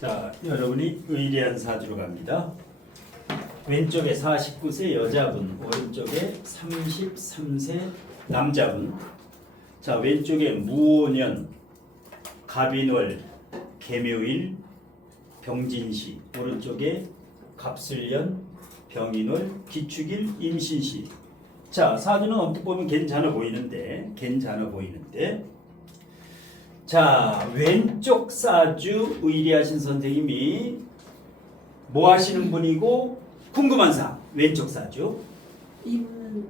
자, 여러분이 의리한 사주로 갑니다. 왼쪽에 49세 여자분, 오른쪽에 33세 남자분. 자, 왼쪽에 무오년, 갑인월, 개묘일, 병진시. 오른쪽에 갑술년, 병인월, 기축일, 임신시. 자, 사주는 언뜻 보면 괜찮아 보이는데, 자, 왼쪽 사주 의리하신 선생님이 뭐 하시는 분이고 궁금한 사항. 왼쪽 사주. 이분은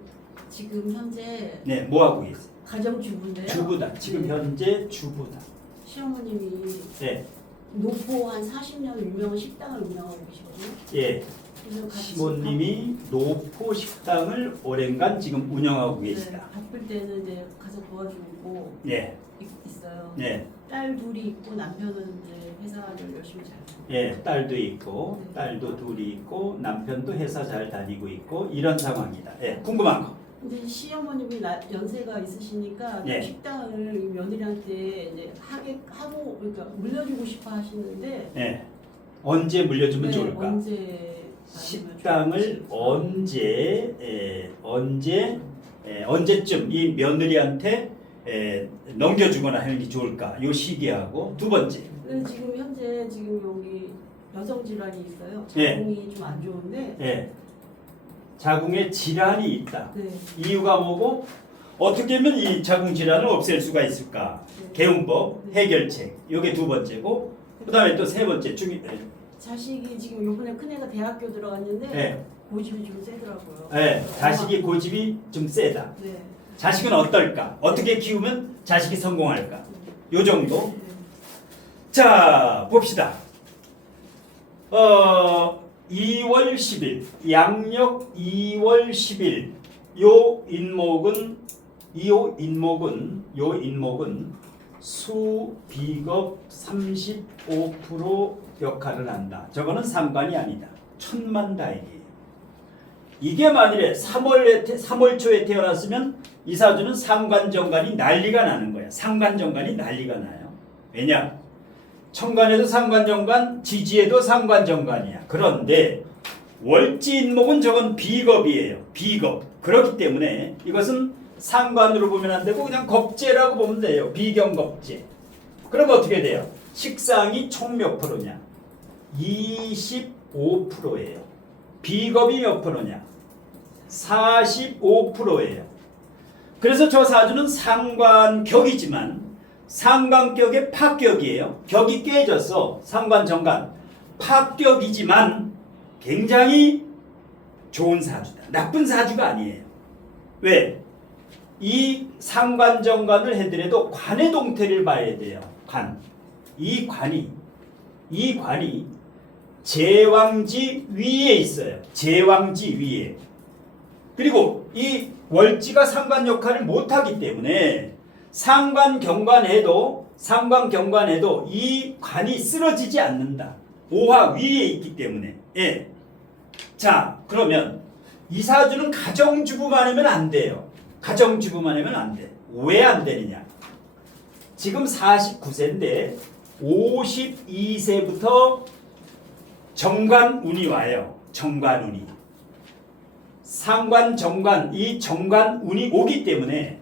지금 현재 네, 뭐 하고 계세요? 가정주부인데요. 주부다. 지금 네. 현재 주부다. 시어머님이 네. 노포 한 40년 유명한 식당을 운영하고 계시거든요. 예. 그래서 같이 시모님이 노포 식당을 오랜간 지금 운영하고 계시다. 네, 바쁠 때는 이제 가서 도와주고 네. 있어요. 네. 딸 둘이 있고 남편은 이제 회사를 열심히 잘 다니고. 예, 딸도 있고 딸도 둘이 있고 남편도 회사 잘 다니고 있고 이런 상황이다. 예, 궁금한 거. 근데 시어머님이 연세가 있으시니까 네. 식당을 이 며느리한테 이제 하고 그러니까 물려주고 싶어 하시는데 예. 언제 물려주면 네, 좋을까? 언제 식당을 언제쯤 이 며느리한테 넘겨주거나 하는 게 좋을까? 요 시기하고 두 번째. 지금 현재 여기 여성 질환이 있어요. 네. 자궁이 좀 안 좋은데. 예. 자궁에 질환이 있다. 네. 이유가 뭐고? 어떻게 하면 이 자궁 질환을 없앨 수가 있을까? 네. 개운법, 해결책. 요게 두 번째고. 그다음에 또 세 번째 자식이 지금 요번에 큰애가 대학교 들어갔는데 네. 고집이 좀 세더라고요. 예. 자식이 고집이 좀 세다. 네. 자식은 어떨까? 어떻게 키우면 자식이 성공할까? 요 정도. 네. 자, 봅시다. 2월 10일, 양력 2월 10일, 요 인목은 수, 비겁 35% 역할을 한다. 저거는 상관이 아니다. 천만다행이에요. 이게 만일에 3월 초에 태어났으면 이 사주는 상관정관이 난리가 나는 거야. 상관정관이 난리가 나요. 왜냐? 천간에도 상관정관, 지지에도 상관정관이야. 그런데 월지인목은 저건 비겁이에요. 비겁. 그렇기 때문에 이것은 상관으로 보면 안 되고 그냥 겁재라고 보면 돼요. 비경겁재. 그럼 어떻게 돼요? 식상이 총 몇 프로냐? 25%예요. 비겁이 몇 프로냐? 45%예요. 그래서 저 사주는 상관격이지만 상관격의 파격이에요. 격이 깨져서 상관정관 파격이지만 굉장히 좋은 사주다. 나쁜 사주가 아니에요. 왜? 이 상관정관을 해더라도 관의 동태를 봐야 돼요. 관. 이 관이 제왕지 위에 있어요. 제왕지 위에. 그리고 이 월지가 상관 역할을 못하기 때문에 상관경관해도 이 관이 쓰러지지 않는다. 오화 위에 있기 때문에. 예. 자, 그러면 이 사주는 가정주부만 하면 안 돼요. 가정주부만 하면 안 돼. 왜 안 되느냐? 지금 49세인데 52세부터 정관운이 와요. 정관운이. 상관, 정관, 이 정관운이 오기 때문에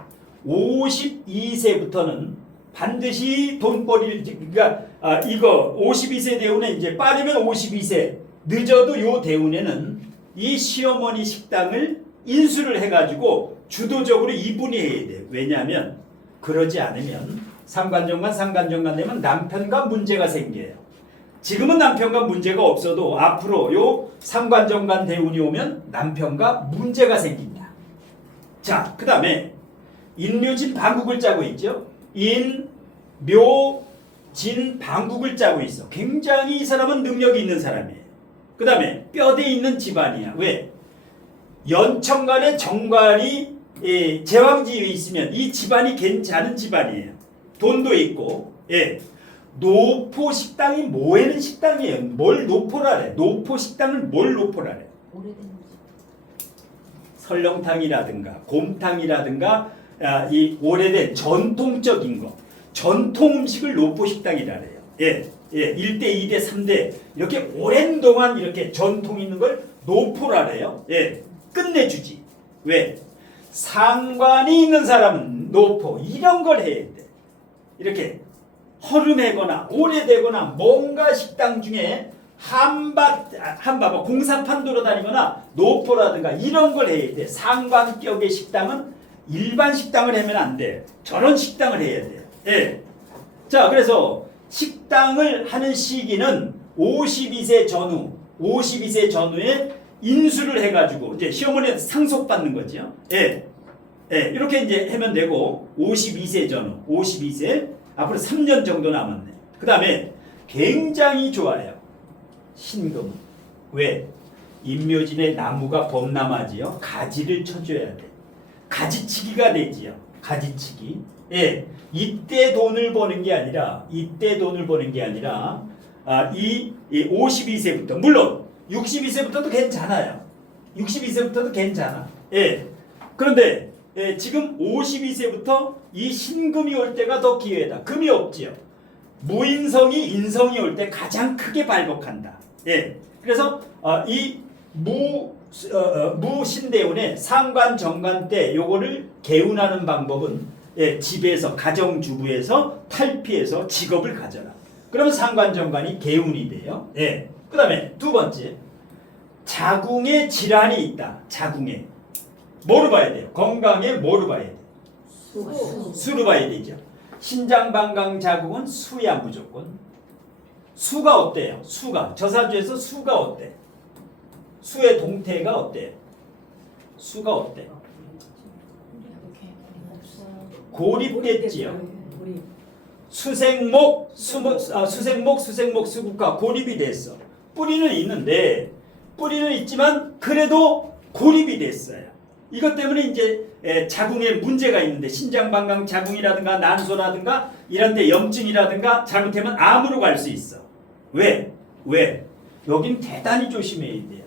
52세부터는 반드시 돈벌이를, 그러니까 이거 52세 대운에 이제 빠르면 52세, 늦어도 요 대운에는 이 시어머니 식당을 인수를 해가지고 주도적으로 이분이 해야 돼요. 왜냐하면 그러지 않으면 상관정관 되면 남편과 문제가 생겨요. 지금은 남편과 문제가 없어도 앞으로 요 상관정관 대운이 오면 남편과 문제가 생긴다. 자, 그 다음에 인묘진 방국을 짜고 있죠. 인묘진 방국을 짜고 있어. 굉장히 이 사람은 능력이 있는 사람이에요. 그 다음에 뼈대 있는 집안이야. 왜? 연천간의 정관이 제왕지에 있으면 이 집안이 괜찮은 집안이에요. 돈도 있고. 예. 노포 식당이 뭐하는 식당이에요? 뭘 노포라래? 노포 식당을 뭘 노포라래? 오래된 거죠. 설렁탕이라든가 곰탕이라든가 이 오래된 전통적인 거, 전통 음식을 노포 식당이라래요. 예. 예, 1대, 2대, 3대 이렇게 오랜 동안 이렇게 전통 있는 걸 노포라래요. 예, 끝내주지. 왜? 상관이 있는 사람은 노포 이런 걸 해야 돼. 이렇게 허름하거나 오래되거나 뭔가 식당 중에 한바 공사판 돌아다니거나 노포라든가 이런 걸 해야 돼. 상관격의 식당은 일반 식당을 하면 안 돼. 저런 식당을 해야 돼. 예. 자, 그래서 식당을 하는 시기는 52세 전후, 52세 전후에 인수를 해가지고 이제 시어머니한테 상속받는 거죠. 예. 예, 이렇게 이제 하면 되고 52세 전후, 52세 앞으로 3년 정도 남았네. 그 다음에 굉장히 좋아요. 신금. 왜? 임묘진의 나무가 범나무지요. 가지를 쳐줘야 돼. 가지치기가 되지요. 가지치기. 예, 이때 돈을 버는 게 아니라 이 52세부터 물론 62세부터도 괜찮아요. 62세부터도 괜찮아. 예. 그런데 지금 52세부터 이 신금이 올 때가 더 기회다. 금이 없지요. 무인성이 인성이 올 때 가장 크게 발복한다. 예. 그래서 이 무신대운의 상관 정관 때 요거를 개운하는 방법은 집에서 가정주부에서 탈피해서 직업을 가져라. 그러면 상관 정관이 개운이 돼요. 예. 그다음에 두 번째 자궁에 질환이 있다. 자궁에 뭐를 봐야 돼요? 건강에 뭐를 봐야 돼요? 수를 봐야 되죠. 신장방광 자궁은 수야 무조건. 수가 어때요? 수가 저사주에서 수가 어때? 수의 동태가 어때요? 수가 어때? 고립됐지요. 수생목, 수국과 고립이 됐어. 뿌리는 있는데 뿌리는 있지만 그래도 고립이 됐어요. 이것 때문에 이제 자궁에 문제가 있는데 신장방광 자궁이라든가 난소라든가 이런 데 염증이라든가 잘못하면 암으로 갈 수 있어. 왜? 여긴 대단히 조심해야 돼요.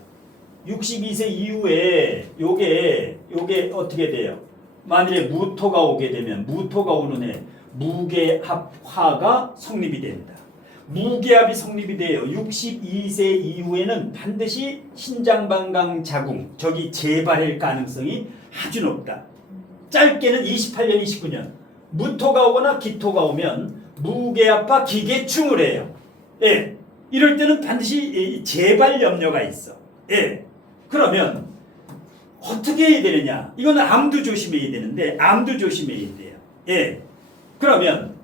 62세 이후에 요게 어떻게 돼요? 만일에 무토가 오게 되면 무토가 오는 해 무계합화가 성립이 된다. 무계합이 성립이 돼요. 62세 이후에는 반드시 신장방광 자궁 저기 재발할 가능성이 아주 높다. 짧게는 28년, 29년 무토가 오거나 기토가 오면 무계합화 기계충을 해요. 예, 이럴 때는 반드시 재발 염려가 있어. 예, 그러면 어떻게 해야 되느냐? 이거는 암도 조심해야 되는데 암도 조심해야 돼요. 예, 그러면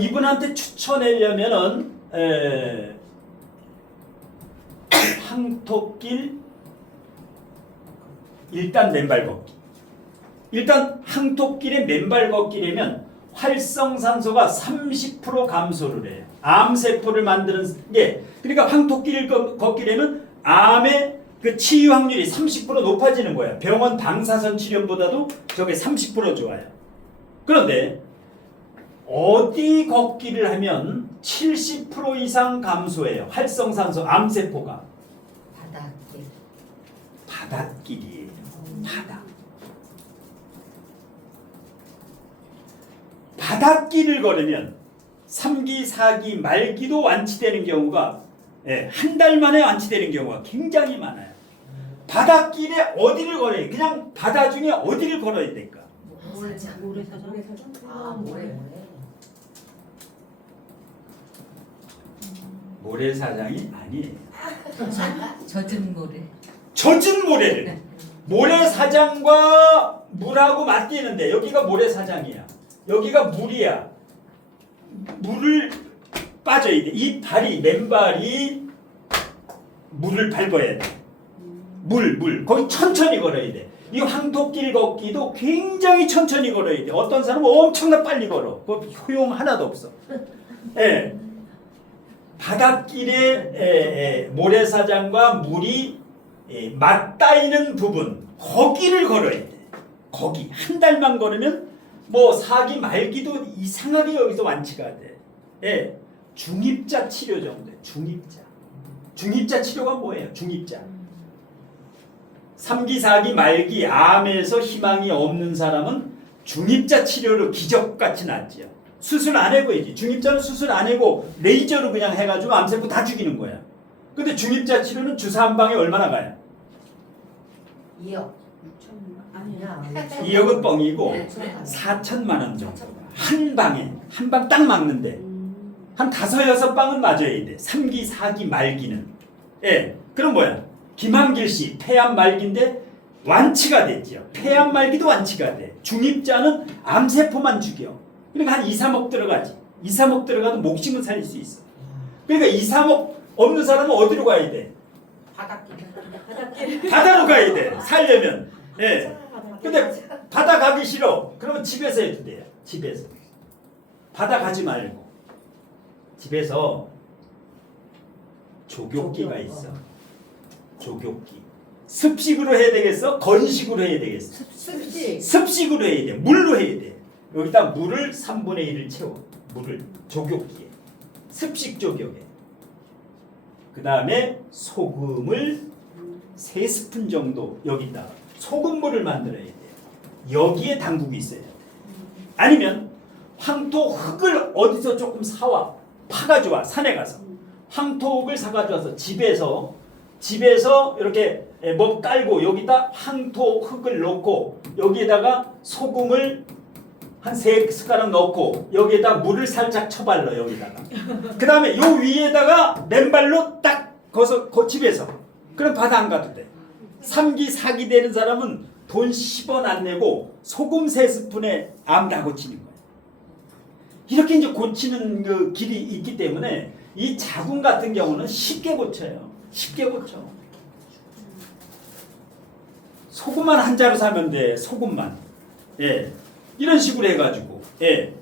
이분한테 추천하려면은 항토길 일단 맨발 걷기. 일단 항토길에 맨발 걷기라면 활성산소가 30% 감소를 해요. 암세포를 만드는 게 그러니까 항토길을 걷기라면 암의 그 치유 확률이 30% 높아지는 거야. 병원 방사선 치료보다도 저게 30% 좋아요. 그런데 어디 걷기를 하면 70% 이상 감소해요. 활성산소 암세포가. 바닷길이에요. 바닷길을 걸으면 3기, 4기, 말기도 완치되는 경우가 한 달 만에 완치되는 경우가 굉장히 많아요. 바닷길에 어디를 걸어야 돼? 그냥 바다 중에 어디를 걸어야 될까? 모래사장. 모래사장이 아니에요. 젖은 모래. 젖은 모래를 모래사장과 물하고 맞대는데 여기가 모래사장이야. 여기가 물이야. 물을 빠져야 돼. 이 발이 맨발이 물을 밟아야 돼. 물 거기 천천히 걸어야 돼. 이 황토길 걷기도 굉장히 천천히 걸어야 돼. 어떤 사람은 엄청나 빨리 걸어. 그 효용 하나도 없어. 예. 바닷길에 모래사장과 물이 맞닿이는 부분 거기를 걸어야 돼. 거기 한 달만 걸으면 뭐 사기 말기도 이상하게 여기서 완치가 돼. 예. 중입자 치료 정도. 중입자 치료가 뭐예요? 중입자. 3기, 4기, 말기, 암에서 희망이 없는 사람은 중입자 치료로 기적같이 낫지요. 수술 안 해고야지. 중입자는 수술 안 해고 레이저로 그냥 해가지고 암세포 다 죽이는 거야. 근데 중입자 치료는 주사 한 방에 얼마나 가요? 2억. 6천만 아니야. 2억은 뻥이고 네. 4천만 원 정도. 한 방에 한 방 딱 막는데 한 5-6방은 맞아야 돼. 3기, 4기 말기는. 예. 그럼 뭐야? 김한길 씨 폐암 말기인데 완치가 됐죠. 폐암 말기도 완치가 돼. 중입자는 암세포만 죽여. 그러니까 한 2, 3억 들어가지. 2, 3억 들어가도 목숨은 살릴 수 있어. 그러니까 2, 3억 없는 사람은 어디로 가야 돼? 바닷길. 바다로 가야 돼. 살려면. 예. 근데 바다 가기 싫어. 그러면 집에서 해도 돼요. 집에서. 바다 가지 말고. 집에서 조교기가 있어. 조교기. 습식으로 해야 되겠어? 건식으로 해야 되겠어? 습식. 습식으로 해야 돼. 물로 해야 돼. 여기다 물을 3분의 1을 채워. 물을 조교기에. 습식 조교에. 그 다음에 소금을 3스푼 정도 여기다가 소금물을 만들어야 돼요. 여기에 당국이 있어야 돼. 아니면 황토 흙을 어디서 조금 사와. 파가져와. 산에 가서. 황토 흙을 사가져와서 집에서 이렇게 뭐 깔고 여기다 황토 흙을 넣고 여기에다가 소금을 한 3숟가락 넣고 여기에다 물을 살짝 쳐발라 여기다가. 그 다음에 요 위에다가 맨발로 딱 거서 집에서. 그럼 바다 안 가도 돼. 3기 4기 되는 사람은 돈 10원 안 내고 소금 3스푼에 암 다 고치는 거야. 이렇게 이제 고치는 그 길이 있기 때문에 이 자궁 같은 경우는 쉽게 고쳐요. 쉽게 고쳐. 소금만 한 자루 사면 돼. 소금만. 예. 이런 식으로 해가지고. 예.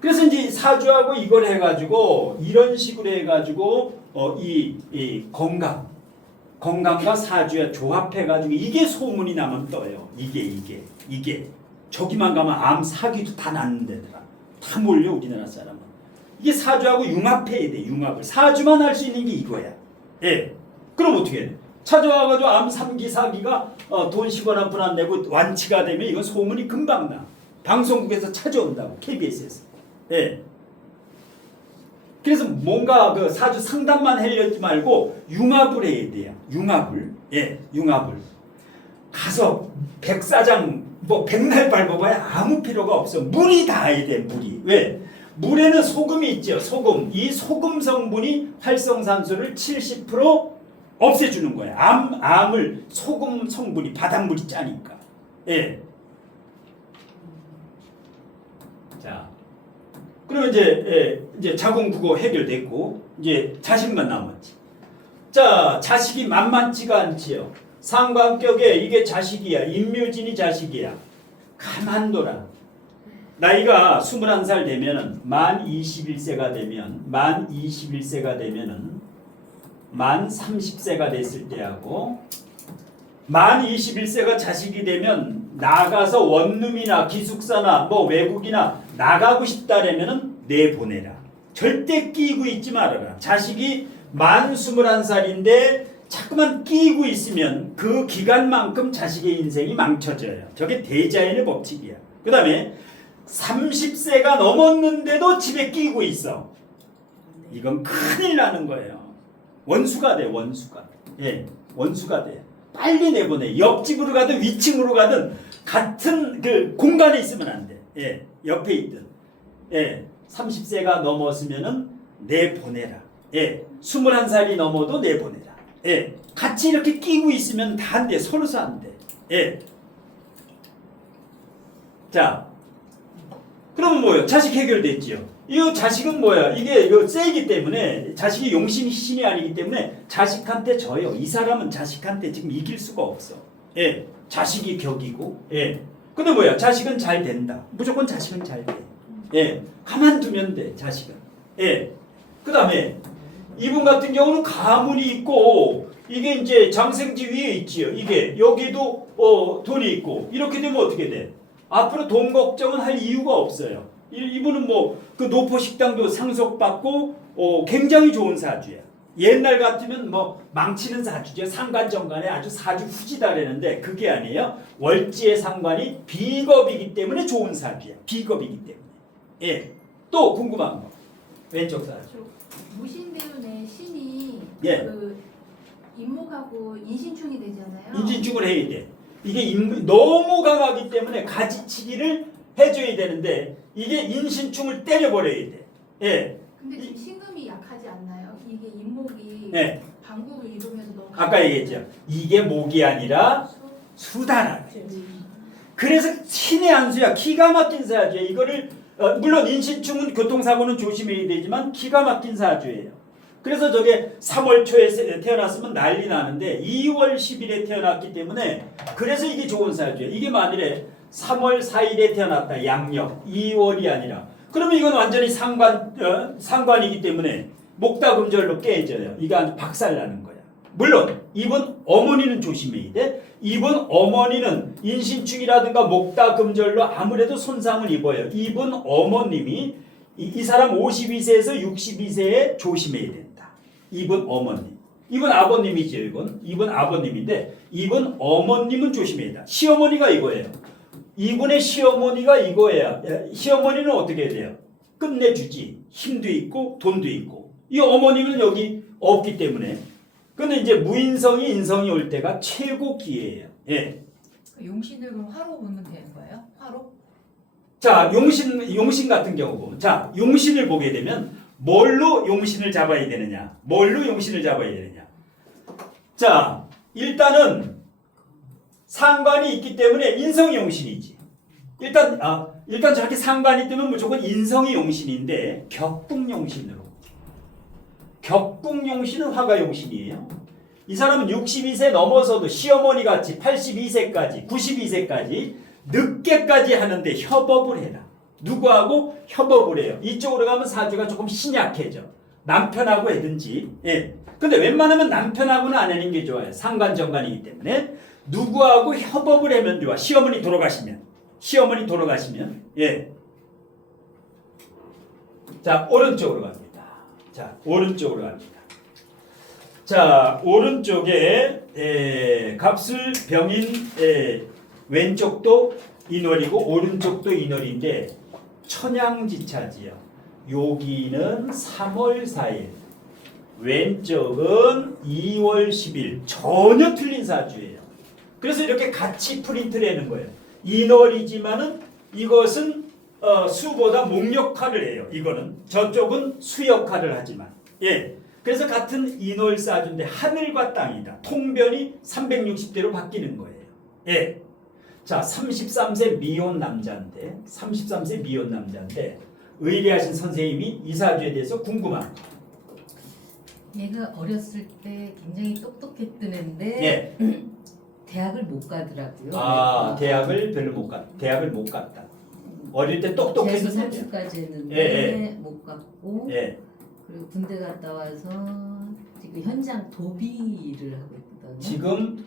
그래서 이제 사주하고 이걸 해가지고 이런 식으로 해가지고 이 건강과 사주야 조합해가지고 이게 소문이 나면 떠요. 이게 저기만 가면 암 사기도 다 낫는데더라. 다 몰려 우리나라 사람은. 이게 사주하고 융합해야 돼. 융합을. 사주만 할 수 있는 게 이거야. 예. 그럼 어떻게 해? 찾아와가지고 암 3기 4기가 돈 10원 한 푼 안 내고 완치가 되면 이건 소문이 금방 나. 방송국에서 찾아온다고. KBS에서. 예. 그래서 뭔가 그 사주 상담만 하려지 말고 융합을 해야 돼요. 융합을. 예. 융합을. 가서 백사장 뭐 백날 밟아봐야 아무 필요가 없어. 물이 닿아야 돼. 물이. 왜? 물에는 소금이 있죠. 소금. 이 소금 성분이 활성산소를 70% 없애주는 거야. 암을 소금 성분이 바닷물이 짜니까. 예. 자, 그러면 이제 자궁 그거 해결됐고 이제 자식만 남았지. 자, 자식이 만만치가 않지요. 상관격에 이게 자식이야. 임묘진이 자식이야. 가만둬라. 나이가 21살 되면은 만 21세가 되면 만 30세가 됐을 때하고 만 21세가 자식이 되면 나가서 원룸이나 기숙사나 뭐 외국이나 나가고 싶다라면은 내보내라. 절대 끼고 있지 말아라. 자식이 만 21살인데 자꾸만 끼고 있으면 그 기간만큼 자식의 인생이 망쳐져요. 저게 대자연의 법칙이야. 그 다음에 30세가 넘었는데도 집에 끼고 있어. 이건 큰일 나는 거예요. 원수가 돼. 원수가. 예, 원수가 돼. 빨리 내보내. 옆집으로 가든 위층으로 가든 같은 그 공간에 있으면 안 돼. 예, 옆에 있든. 예, 30세가 넘었으면은 내보내라. 예, 21살이 넘어도 내보내라. 예, 같이 이렇게 끼고 있으면 다 안 돼. 서로서 안 돼. 예. 자, 그러면 뭐예요? 자식 해결됐지요. 이 자식은 뭐야? 이게 이거 세기 때문에 자식이 용신이 신이 아니기 때문에 자식한테 져요. 이 사람은 자식한테 지금 이길 수가 없어. 예, 자식이 격이고. 예. 근데 뭐야? 자식은 잘 된다. 무조건 자식은 잘 돼. 예, 가만두면 돼. 자식은. 예. 그 다음에 이분 같은 경우는 가문이 있고 이게 이제 장생지 위에 있지요. 이게 여기도 돈이 있고 이렇게 되면 어떻게 돼? 앞으로 돈 걱정은 할 이유가 없어요. 이분은 뭐 그 노포 식당도 상속받고 굉장히 좋은 사주야. 옛날 같으면 뭐 망치는 사주죠. 상관정관에 아주 사주 후지다라는데 그게 아니에요. 월지의 상관이 비겁이기 때문에 좋은 사주야. 비겁이기 때문에. 예. 또 궁금한 거. 왼쪽 사주. 무신대운의 신이 예. 그 인목하고 인신충이 되잖아요. 인진축을 해야 돼. 이게 너무 강하기 때문에 가지치기를 해줘야 되는데 이게 인신충을 때려버려야 돼. 예. 근데 지금 신금이 약하지 않나요? 이게 인목이 예. 방국을 이루면서 너무 아까 얘기했죠. 이게 목이 아니라 수다라. 그래서 신의 안수야. 기가 막힌 사주야. 이거를 물론 인신충은 교통사고는 조심해야 되지만 기가 막힌 사주예요. 그래서 저게 3월 초에 태어났으면 난리 나는데 2월 10일에 태어났기 때문에 그래서 이게 좋은 사주예요. 이게 만일에 3월 4일에 태어났다. 양력 2월이 아니라 그러면 이건 완전히 상관이기 때문에 목다금절로 깨져요. 이게 아주 박살나는 거야. 물론 이분 어머니는 조심해야 돼. 이분 어머니는 인신충이라든가 목다금절로 아무래도 손상을 입어요. 이분 어머님이 이 사람 52세에서 62세에 조심해야 된다. 이분 어머님. 이분 아버님이죠. 이분 아버님인데 이분 어머님은 조심해야 된다. 시어머니가 이거예요. 이분의 시어머니가 이거예요. 시어머니는 어떻게 해야 돼요? 끝내주지. 힘도 있고 돈도 있고. 이 어머니는 여기 없기 때문에. 근데 이제 무인성이 인성이 올 때가 최고 기회예요. 예. 용신을 그럼 화로 보면 되는 거예요? 화로? 자, 용신 같은 경우. 자, 용신을 보게 되면 뭘로 용신을 잡아야 되느냐? 뭘로 용신을 잡아야 되느냐? 자, 일단은 상관이 있기 때문에 인성이 용신이지. 일단 저렇게 상관이 뜨면 무조건 인성이 용신인데 격국용신으로. 격국용신은 화가용신이에요. 이 사람은 62세 넘어서도 시어머니 같이 82세까지 92세까지 늦게까지 하는데 협업을 해라. 누구하고 협업을 해요. 이쪽으로 가면 사주가 조금 신약해져. 남편하고 해든지. 예. 근데 웬만하면 남편하고는 안 하는 게 좋아요. 상관정관이기 때문에. 누구하고 협업을 하면 좋아. 시어머니 돌아가시면. 예. 자, 오른쪽으로 갑니다. 자, 오른쪽으로 갑니다. 자, 오른쪽에 갑술 병인 왼쪽도 인월이고 오른쪽도 인월인데 천양지차지요. 여기는 3월 4일, 왼쪽은 2월 10일. 전혀 틀린 사주예요. 그래서 이렇게 같이 프린트를 하는 거예요. 인월이지만은 이것은 수보다 목 역할을 해요. 이거는 저쪽은 수 역할을 하지만 예. 그래서 같은 인월 사주인데 하늘과 땅이다. 통변이 360대로 바뀌는 거예요. 예. 자, 33세 미혼 남자인데 의뢰하신 선생님이 이 사주에 대해서 궁금한. 얘가 어렸을 때 굉장히 똑똑했던 애인데 예. 대학을 못 가더라고요. 아, 대학을 못 갔다. 어릴 때 똑똑했는데. 재수 3수까지 했는데 예. 못 갔고 예. 그리고 군대 갔다 와서 지금 현장 도비를 하고 있거든요. 지금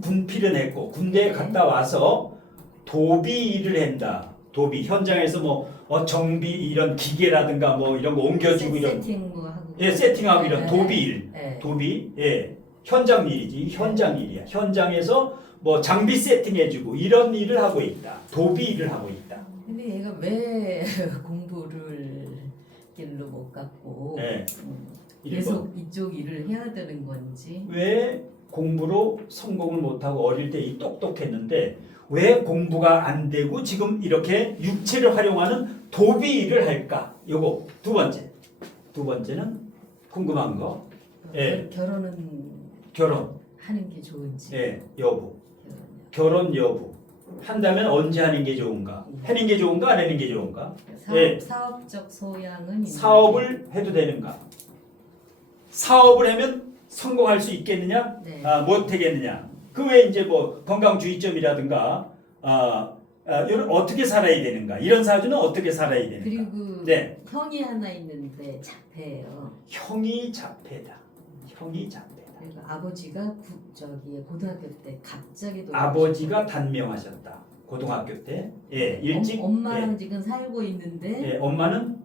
군필은 했고 군대에 갔다 와서 도비 일을 한다. 도비 현장에서 뭐 정비 이런 기계라든가 뭐 이런 거 옮겨주고 이런 세팅 뭐 하고 세팅하고 이런 네. 도비 일. 네. 도비 현장 일이지. 현장 일이야. 현장에서 뭐 장비 세팅해주고 이런 일을 하고 있다. 도비 일을 하고 있다. 근데 얘가 왜 공부를 길로 못 갔고 네. 계속 이쪽 일을 해야 되는 건지. 왜 공부로 성공을 못하고 어릴 때 똑똑했는데 왜 공부가 안 되고 지금 이렇게 육체를 활용하는 도비 일을 할까? 요거 두 번째는 궁금한 거. 예. 결혼. 하는 게 좋은지. 예, 여부. 결혼 여부. 한다면 언제 하는 게 좋은가? 하는 게 좋은가? 안 하는 게 좋은가? 예. 사업적 소양은 사업을 해도 되는가? 사업을 하면 성공할 수 있겠느냐? 네. 못 하겠느냐? 그 외에 이제 뭐 건강주의점이라든가 이런 어떻게 살아야 되는가? 이런 사주는 어떻게 살아야 되는가? 그리고 네. 형이 하나 있는데 자폐예요. 형이 자폐다. 그리고 아버지가 고등학교 때 갑자기 아버지가 단명하셨다. 고등학교 때. 예, 일찍. 엄마랑 지금 살고 있는데 예, 엄마는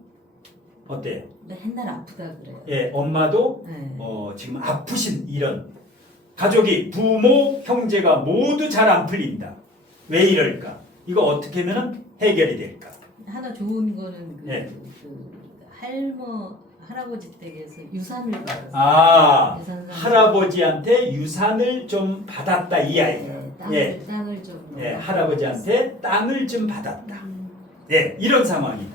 어때요? 맨날 아프다 그래요. 예, 엄마도 네. 지금 아프신 이런 가족이 부모, 형제가 모두 잘 안 풀린다. 왜 이럴까? 이거 어떻게 하면 해결이 될까? 하나 좋은 거는 네. 할아버지 댁에서 유산을 받았어요. 아, 유산 할아버지한테 유산을 좀 받았다 이 아이가. 네, 땅을 좀. 예, 할아버지한테 땅을 좀 받았다. 예, 이런 상황이다.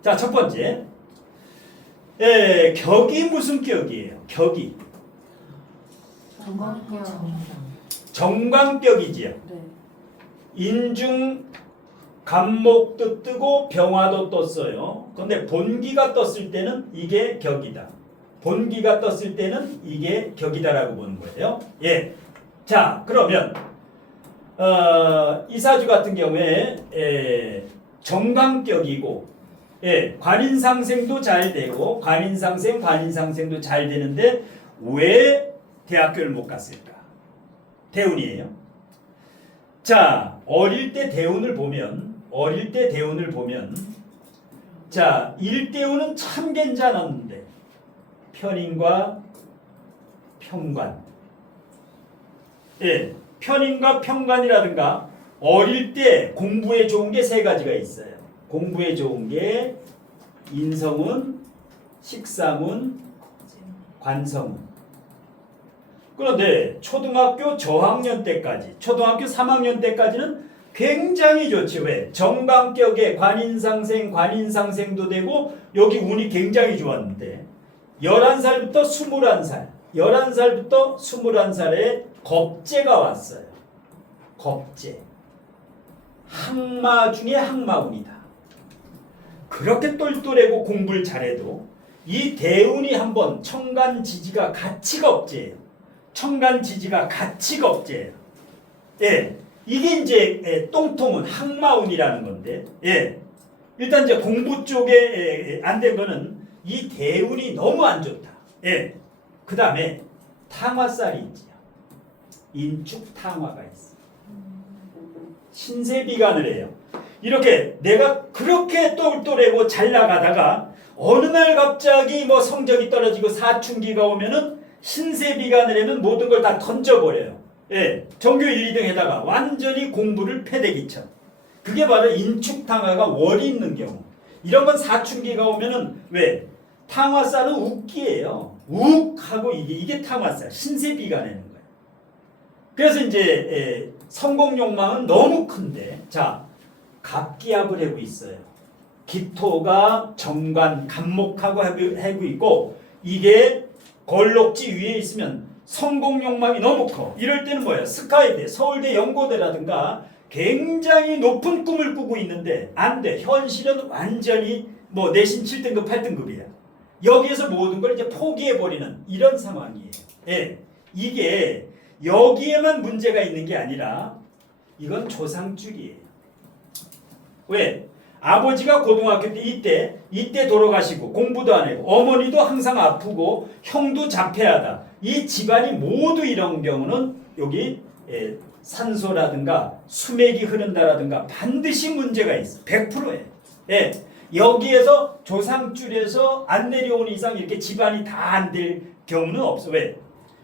자, 첫 번째. 예, 격이 무슨 격이에요? 격이. 정광뼈. 정광격이지요. 네. 인중 간목도 뜨고 병화도 떴어요. 근데 본기가 떴을 때는 이게 격이다. 본기가 떴을 때는 이게 격이다라고 보는 거예요. 예. 자, 그러면 이사주 같은 경우에 정강격이고 관인상생도 잘 되고 관인상생도 잘 되는데 왜 대학교를 못 갔을까? 대운이에요. 자, 어릴 때 대운을 보면 자, 일대운은 참 괜찮았는데 편인과 평관. 예, 편인과 평관이라든가 어릴 때 공부에 좋은 게 세 가지가 있어요. 공부에 좋은 게 인성운, 식상운, 관성운. 그런데 초등학교 저학년 때까지, 초등학교 3학년 때까지는 굉장히 좋지. 왜? 정강격에 관인상생도 되고 여기 운이 굉장히 좋았는데 11살부터 21살, 11살부터 21살에 겁재가 왔어요. 겁재. 항마 중에 항마운이다. 그렇게 똘똘하고 공부를 잘해도 이 대운이 한번 청간지지가 같이 겁재예요. 청간지지가 같이 겁재예요. 예, 이게 이제 똥통운 항마운이라는 건데, 예, 일단 이제 공부 쪽에 안 된 거는 이 대운이 너무 안 좋다. 예, 그 다음에 탕화살이 있지요. 인축탕화가 있어. 신세비관을 해요. 이렇게 내가 그렇게 똘똘하고 잘 나가다가 어느 날 갑자기 뭐 성적이 떨어지고 사춘기가 오면은 신세비관을 하면 모든 걸 다 던져버려요. 예, 전교 1, 2등 에다가 완전히 공부를 패대기쳐. 그게 바로 인축탕화가 월이 있는 경우. 이런 건 사춘기가 오면은 왜? 탕화살은 웃기예요. 욱하고 이게 탕화살, 신세비관하는 거예요. 그래서 이제 성공 욕망은 너무 큰데, 자, 갑기합을 하고 있어요. 기토가 정관, 간목하고 하고 있고, 이게 걸록지 위에 있으면 성공 욕망이 너무 커. 이럴 때는 뭐예요? 스카이대, 서울대 연고대라든가 굉장히 높은 꿈을 꾸고 있는데 안 돼. 현실은 완전히 뭐 내신 7등급, 8등급이야. 여기에서 모든 걸 이제 포기해버리는 이런 상황이에요. 예, 이게 여기에만 문제가 있는 게 아니라 이건 조상줄이에요. 왜? 아버지가 고등학교 때 이때 돌아가시고 공부도 안 하고 어머니도 항상 아프고 형도 자폐하다. 이 집안이 모두 이런 경우는 여기 산소라든가 수맥이 흐른다라든가 반드시 문제가 있어. 100%예요. 예. 여기에서 조상줄에서 안 내려오는 이상 이렇게 집안이 다 안 될 경우는 없어. 왜?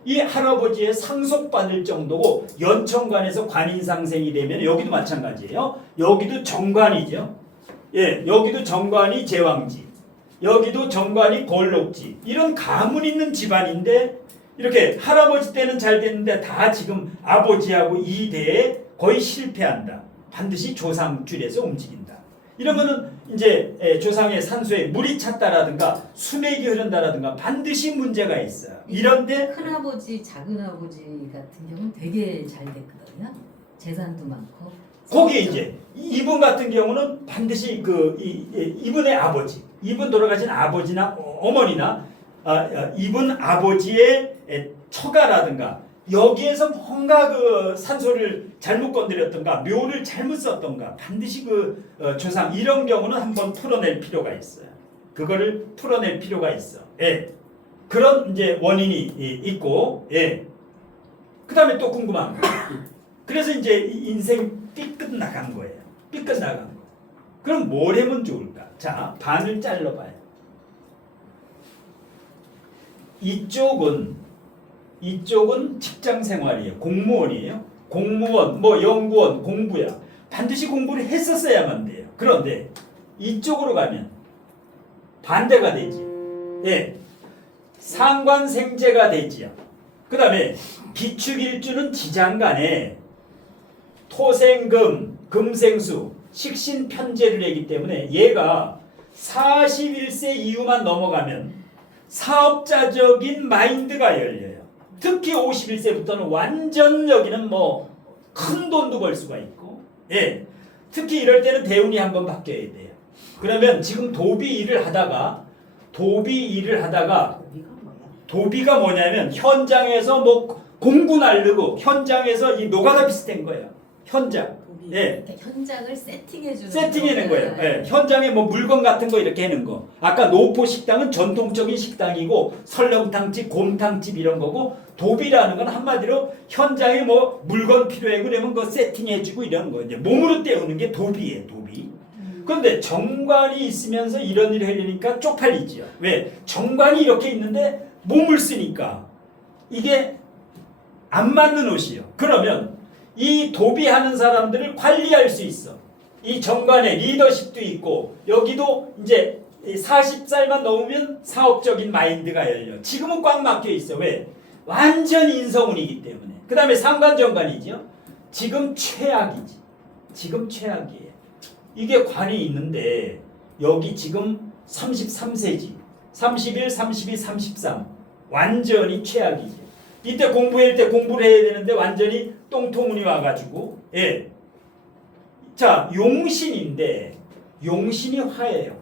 이 할아버지의 상속받을 정도고 연천관에서 관인상생이 되면 여기도 마찬가지예요. 여기도 정관이죠. 예, 여기도 정관이 제왕지, 여기도 정관이 걸록지. 이런 가문 있는 집안인데 이렇게 할아버지 때는 잘 됐는데 다 지금 아버지하고 이 대에 거의 실패한다. 반드시 조상줄에서 움직인다. 이러면은 이제 조상의 산소에 물이 찼다라든가 수맥이 흐른다라든가 반드시 문제가 있어요. 이런데 큰아버지, 작은아버지 같은 경우는 되게 잘 됐거든요. 재산도 많고. 거기에 이제 이분 같은 경우는 반드시 이분의 아버지, 이분 돌아가신 아버지나 어머니나 이분 아버지의 처가라든가 여기에서 뭔가 그 산소를 잘못 건드렸던가 묘를 잘못 썼던가 반드시 조상 이런 경우는 한번 풀어낼 필요가 있어요. 그거를 풀어낼 필요가 있어. 예. 그런 이제 원인이 있고, 예. 그 다음에 또 궁금한 거. 그래서 이제 인생 삐끗 나간 거예요. 삐끗 나간 거. 그럼 뭘 하면 좋을까? 자, 반을 잘라봐요. 이쪽은 직장 생활이에요. 공무원이에요. 공무원, 뭐 연구원, 공부야. 반드시 공부를 했었어야만 돼요. 그런데 이쪽으로 가면 반대가 되지. 예. 상관생재가 되지요. 그 다음에 비축일주는 지장간에 토생금, 금생수, 식신편제를 하기 때문에 얘가 41세 이후만 넘어가면 사업자적인 마인드가 열려요. 특히 51세부터는 완전 여기는 뭐 큰 돈도 벌 수가 있고, 예. 특히 이럴 때는 대운이 한번 바뀌어야 돼요. 그러면 지금 도비 일을 하다가 도비가 뭐냐면 현장에서 뭐 공구 날르고 현장에서 이 노가다 비슷한 거예요. 현장. 예. 그러니까 현장을 세팅해주는 세팅하는 거예요. 예. 현장에 뭐 물건 같은 거 이렇게 하는 거. 아까 노포 식당은 전통적인 식당이고 설렁탕집, 곰탕집 이런 거고 도비라는 건 한마디로 현장에 뭐 물건 필요해 그러면 그거 세팅해주고 이런 거. 이제 몸으로 때우는 게 도비예요. 도비. 그런데 정관이 있으면서 이런 일을 하려니까 쪽팔리죠. 왜? 정관이 이렇게 있는데 몸을 쓰니까 이게 안 맞는 옷이에요. 그러면 이 도비하는 사람들을 관리할 수 있어. 이 정관에 리더십도 있고 여기도 이제 40살만 넘으면 사업적인 마인드가 열려. 지금은 꽉 막혀 있어. 왜? 완전 인성운이기 때문에. 그 다음에 상관정관이죠. 지금 최악이지. 지금 최악이에요. 이게 관이 있는데 여기 지금 33세지. 31, 32, 33 완전히 최악이죠. 이때 공부할 때 공부를 해야 되는데 완전히 똥통운이 와가지고 예. 자 용신인데 용신이 화예요.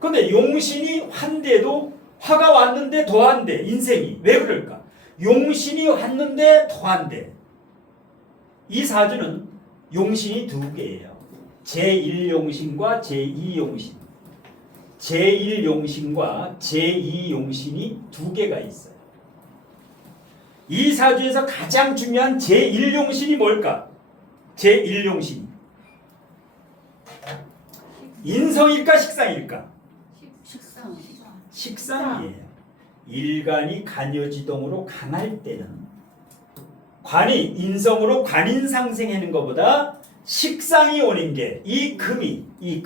근데 용신이 화인데도 화가 왔는데 더한데 인생이 왜 그럴까? 용신이 왔는데 더한데 이 사주는 용신이 두 개예요. 제1용신과 제2용신. 제1용신과 제2용신이 두 개가 있어요. 이 사주에서 가장 중요한 제1용신이 뭘까? 제1용신. 인성일까 식상일까? 식상. 식상이에요. 일간이 간여지동으로 강할 때는 관이 인성으로 관인상생하는 것보다 식상이 오는 게 이 금이 이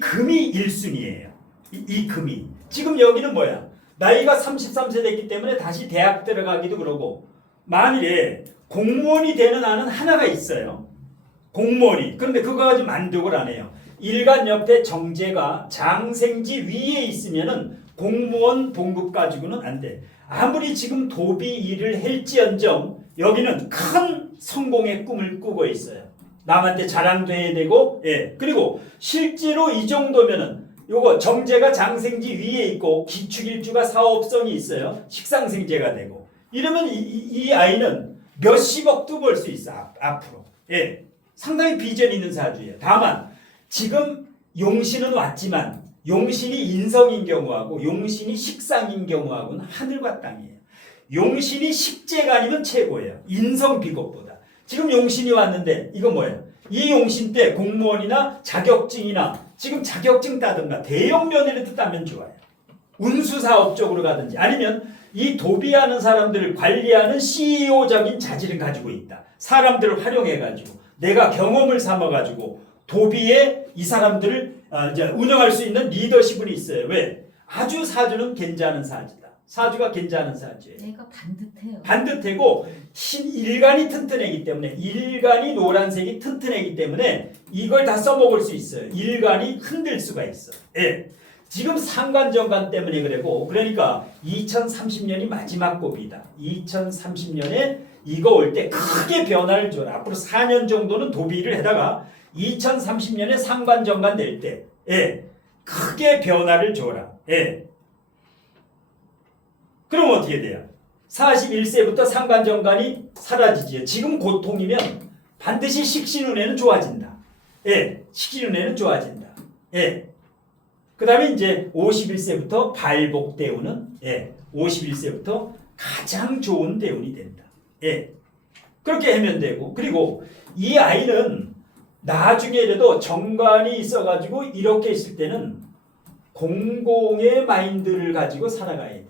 금이 1순위예요. 이 금이. 지금 여기는 뭐야? 나이가 33세 됐기 때문에 다시 대학 들어가기도 그러고 만일에 공무원이 되는 안은 하나가 있어요. 공무원이. 그런데 그거 가지고 만족을 안 해요. 일간 옆에 정제가 장생지 위에 있으면은 공무원 봉급 가지고는 안 돼. 아무리 지금 도비 일을 할지언정 여기는 큰 성공의 꿈을 꾸고 있어요. 남한테 자랑돼야 되고, 예. 그리고 실제로 이 정도면은 요거 정제가 장생지 위에 있고 기축일주가 사업성이 있어요. 식상생제가 되고. 이러면 이 아이는 몇십억도 벌 수 있어. 앞으로. 예. 상당히 비전 있는 사주예요. 다만 지금 용신은 왔지만 용신이 인성인 경우하고 용신이 식상인 경우하고는 하늘과 땅이에요. 용신이 식재가 아니면 최고예요. 인성 비겁보다. 지금 용신이 왔는데 이거 뭐예요? 이 용신 때 공무원이나 자격증이나 지금 자격증 따든가 대형 면허라도 따면 좋아요. 운수사업 쪽으로 가든지 아니면 이 도비하는 사람들을 관리하는 CEO적인 자질을 가지고 있다. 사람들을 활용해가지고 내가 경험을 삼아가지고 도비에 이 사람들을 이제 운영할 수 있는 리더십은 있어요. 왜? 아주 사주는 괜찮은 사주다. 사주가 괜찮은 사주예요. 얘가 반듯해요. 반듯하고 일간이 튼튼하기 때문에 일간이 노란색이 튼튼하기 때문에 이걸 다 써먹을 수 있어요. 일간이 흔들 수가 있어. 예. 지금 상관정관 때문에 그래고 그러니까 2030년이 마지막 고비다. 2030년에 이거 올 때 크게 변화를 줘라. 앞으로 4년 정도는 도비를 해다가 2030년에 상관정관 될 때 예. 크게 변화를 줘라. 예. 그럼 어떻게 돼요? 41세부터 상관정관이 사라지지요. 지금 고통이면 반드시 식신운에는 좋아진다. 예, 식신운에는 좋아진다. 예. 그 다음에 이제 51세부터 발복대운은 예, 51세부터 가장 좋은 대운이 된다. 예. 그렇게 하면 되고 그리고 이 아이는 나중에라도 정관이 있어가지고 이렇게 있을 때는 공공의 마인드를 가지고 살아가야 돼요.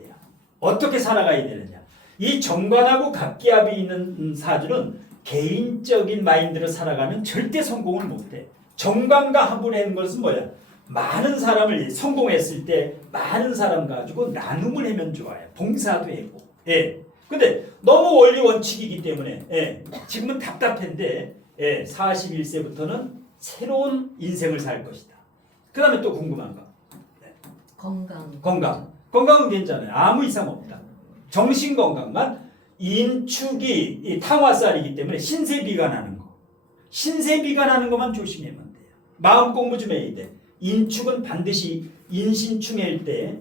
어떻게 살아가야 되느냐? 이 정관하고 갑기압이 있는 사주는 개인적인 마인드로 살아가면 절대 성공을 못해. 정관과 합을 하는 것은 뭐야? 많은 사람을 성공했을 때 많은 사람 가지고 나눔을 하면 좋아요. 봉사도 하고. 예. 근데 너무 원리 원칙이기 때문에 예. 지금은 답답한데 예. 41세부터는 새로운 인생을 살 것이다. 그 다음에 또 궁금한 거. 건강은 괜찮아요. 아무 이상 없다. 정신 건강만 인축이 이 탕화살이기 때문에 신세비가 나는 거. 신세비가 나는 것만 조심하면 돼요. 마음 공부 좀 해야 돼. 인축은 반드시 인신충일 때,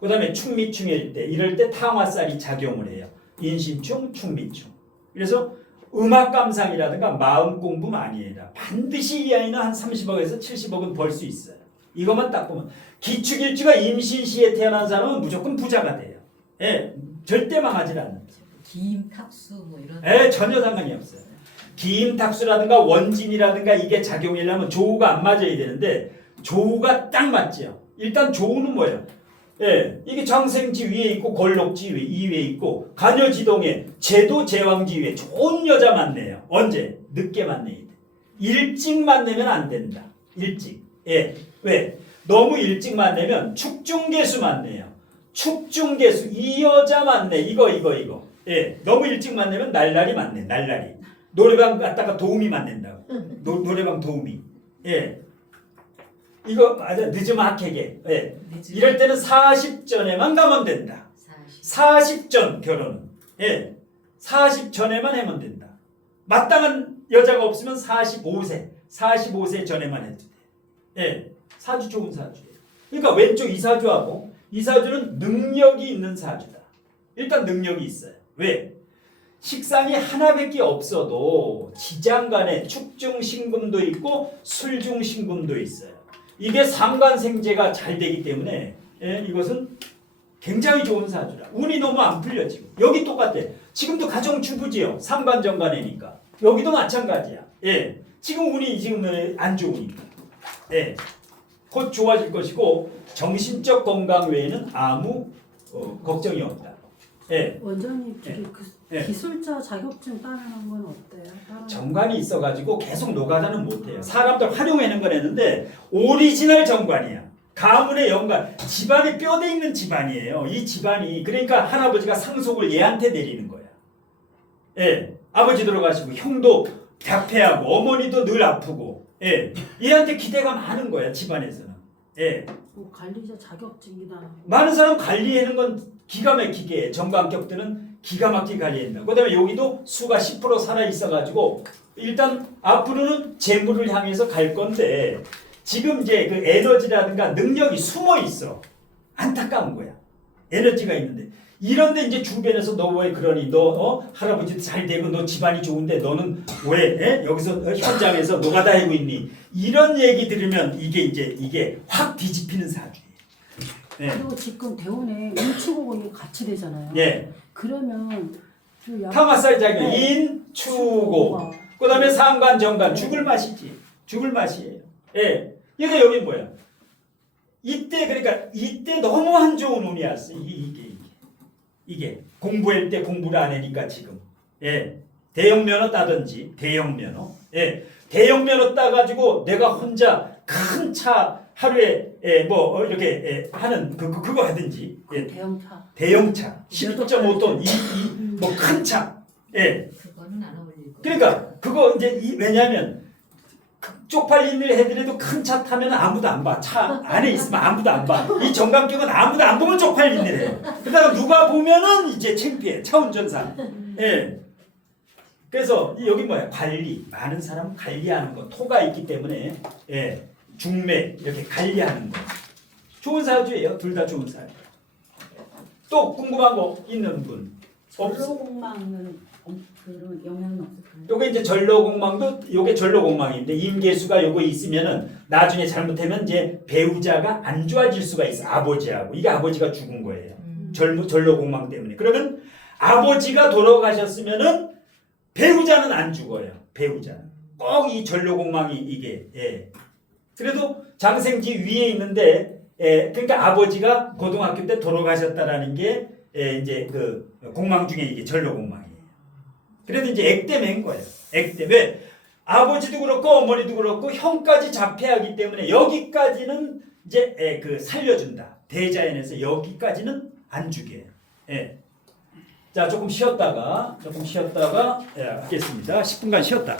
그 다음에 충미충일 때, 이럴 때 탕화살이 작용을 해요. 인신충, 충미충. 그래서 음악 감상이라든가 마음 공부 많이 해라. 반드시 이 아이는 한 30억에서 70억은 벌 수 있어요. 이것만 딱 보면 기축일주가 임신시에 태어난 사람은 무조건 부자가 돼요. 예, 절대 망하지 않는. 기임탁수 뭐 이런. 예, 전혀 상관이 없어요. 기임탁수라든가 원진이라든가 이게 작용하려면 조우가 안 맞아야 되는데 조우가 딱 맞죠. 일단 조우는 뭐예요? 예, 이게 장생지 위에 있고 걸록지 위에 있고 간여지동에 제도 제왕지 위에 좋은 여자 만나요. 언제? 늦게 만나야 돼. 일찍 만나면 안 된다. 일찍. 예, 왜? 너무 일찍 만나면 축중개수 만나요. 축중개수 이 여자 만나 이거. 예, 너무 일찍 만나면 날라리 만나. 날라리. 노래방 갔다가 도우미 만난다고. 노래방 도우미. 예. 이거 맞아. 늦음하게. 예. 이럴 때는 40 전에만 가면 된다. 40 전 결혼은. 예. 40 전에만 하면 된다. 마땅한 여자가 없으면 45세 전에만 해도 돼. 예. 사주 좋은 사주예요. 그러니까 왼쪽 이 사주하고 이 사주는 능력이 있는 사주다. 일단 능력이 있어요. 왜? 식상이 하나밖에 없어도 지장간에 축중신금도 있고 술중신금도 있어요. 이게 상관생재가 잘 되기 때문에 예, 이것은 굉장히 좋은 사주라. 운이 너무 안 풀려 지금. 여기 똑같아. 지금도 가정주부지요. 상관정관이니까. 여기도 마찬가지야. 예, 지금 운이 지금 안 좋으니까. 예, 곧 좋아질 것이고 정신적 건강 외에는 아무 걱정이 없다. 예. 원장님 저기 예. 기술자 자격증 따는 건 어때요? 정관이 있어가지고 계속 노가다는 못해요. 사람들 활용하는 건 했는데 오리지널 정관이야. 가문의 영관, 집안에 뼈대 있는 집안이에요. 이 집안이 그러니까 할아버지가 상속을 얘한테 내리는 거야. 예, 아버지 돌아가시고 형도 자폐하고 어머니도 늘 아프고, 예, 얘한테 기대가 많은 거야 집안에서는. 예, 뭐 관리자 자격증이나 많은 사람 관리하는 건 기가 막히게 정관격들은 기가 막히게 관리한다. 그다음에 여기도 수가 10% 살아 있어가지고 일단 앞으로는 재물을 향해서 갈 건데 지금 이제 그 에너지라든가 능력이 숨어 있어. 안타까운 거야. 에너지가 있는데 이런데 이제 주변에서 너 왜 그러니 너 할아버지도 잘 되고 너 집안이 좋은데 너는 왜 여기서 현장에서 노가다 하고 있니? 이런 얘기 들으면 이게 확 뒤집히는 사주예요. 네. 그리고 지금 대운에 인축오공이 같이 되잖아요. 네. 그러면 탕화살 작용 네. 인축오. 그다음에 상관 정관 죽을 맛이지. 죽을 맛이에요. 예. 그러니까 여기 뭐야? 이때 너무 안 좋은 운이 왔어. 이게 공부할 때 공부를 안 하니까 지금. 예. 대형 면허 따든지 대형 면허. 예. 대형 면허 따가지고 내가 혼자 큰 차 하루에 뭐 이렇게 하는 그거 하든지. 예. 대형차 12.5톤 뭐 큰 차. 예. 그거는 안 어울리고. 그러니까 그거 이제 왜냐하면 쪽팔린 일 해드려도 큰 차 타면 아무도 안 봐. 차 안에 있으면 아무도 안 봐. 이 정관격은 아무도 안 보면 쪽팔린 일이에요. 그러다가 누가 보면은 이제 창피해. 차 운전상. 예. 그래서 여기 뭐야? 관리. 많은 사람 관리하는 거. 토가 있기 때문에 예. 중매 이렇게 관리하는 거. 좋은 사주예요. 둘 다 좋은 사주. 또 궁금한 거 있는 분? 전로공망은 그런 영향은 없을까요? 요게 이제 전로공망도 요게 전로공망인데 임계수가 요거 있으면은 나중에 잘못하면 이제 배우자가 안 좋아질 수가 있어. 아버지하고. 이게 아버지가 죽은 거예요. 전로공망 때문에. 그러면 아버지가 돌아가셨으면은 배우자는 안 죽어요. 배우자는. 꼭 이 전로공망이 이게 예. 그래도 장생지 위에 있는데 그러니까 아버지가 고등학교 때 돌아가셨다라는 게 이제 그 공망 중에 이게 전로공망이에요. 그래도 이제 액땜한 거예요. 액땜. 왜? 아버지도 그렇고 어머니도 그렇고 형까지 자폐하기 때문에 여기까지는 이제 그 살려준다. 대자연에서 여기까지는 안 주게. 예. 자, 조금 쉬었다가 하겠습니다. 10분간 쉬었다.